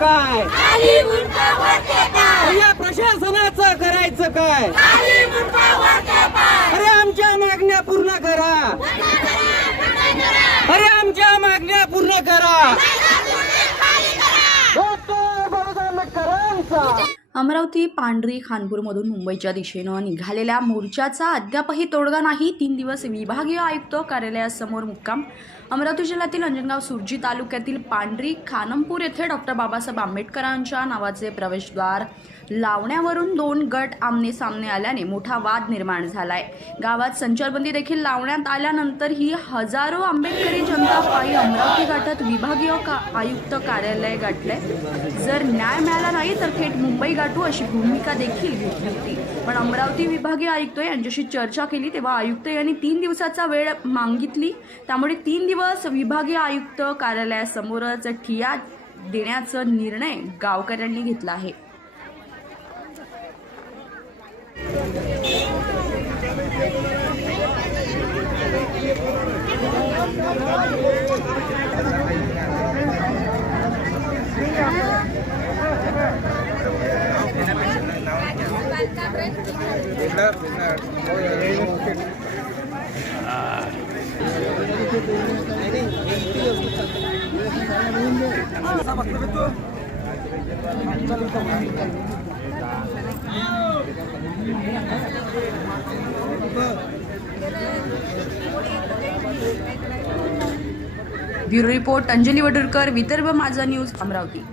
काय? या प्रशासनाचं करायचं काय? अरे आमच्या मागण्या पूर्ण करा. अरे आमच्या मागण्या पूर्ण करा. अमरावती पांढरी खानपूरमधून मुंबईच्या दिशेनं निघालेल्या मोर्चाचा अद्यापही तोडगा नाही. 3 दिवस विभागीय आयुक्त कार्यालयासमोर मुक्काम. अमरावती जिल्ह्यातील अंजनगाव सुर्जी तालुक्यातील पांढरी खानपूर येथे डॉक्टर बाबासाहेब आंबेडकरांच्या नावाचे प्रवेशद्वार लावण्यावरून 2 गट आमने सामने आल्याने मोठा वाद निर्माण झालाय. गावात संचारबंदी देखील लावण्यात आल्यानंतरही हजारो आंबेडकरी जनता पायी अमरावती गाठत विभागीय आयुक्त कार्यालय गाठले. जर न्याय मिळाला नाही तर थेट मुंबई गाठू अशी भूमिका देखील घेतली होती. पण अमरावती विभागीय आयुक्त यांच्याशी चर्चा केली तेव्हा आयुक्त यांनी 3 दिवसाचा वेळ मागितली. त्यामुळे 3 दिवस विभागीय आयुक्त कार्यालयासमोरच ठिय्या देण्याचा निर्णय गावकऱ्यांनी घेतला आहे. ब्युरो रिपोर्ट अंजली वडुरकर, विदर्भ माझा न्यूज, अमरावती.